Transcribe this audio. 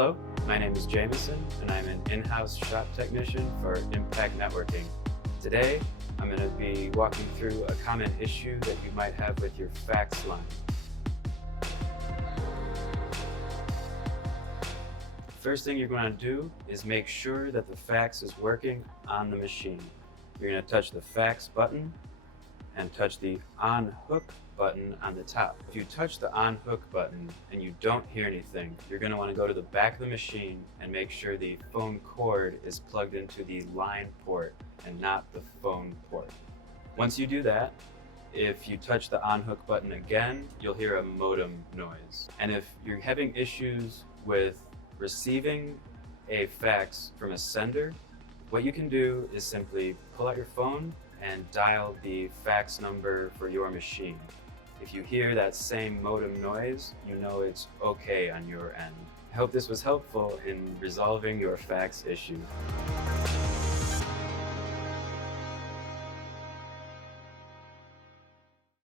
Hello, my name is Jameson, and I'm an in-house shop technician for Impact Networking. Today, I'm going to be walking through a common issue that you might have with your fax line. First thing you're going to do is make sure that the fax is working on the machine. You're going to touch the fax button and touch the on hook button on the top. If you touch the on hook button and you don't hear anything, you're going to want to go to the back of the machine and make sure the phone cord is plugged into the line port and not the phone port. Once you do that, if you touch the on hook button again, you'll hear a modem noise. And if you're having issues with receiving a fax from a sender, what you can do is simply pull out your phone and dial the fax number for your machine. If you hear that same modem noise, you know it's okay on your end. I hope this was helpful in resolving your fax issue.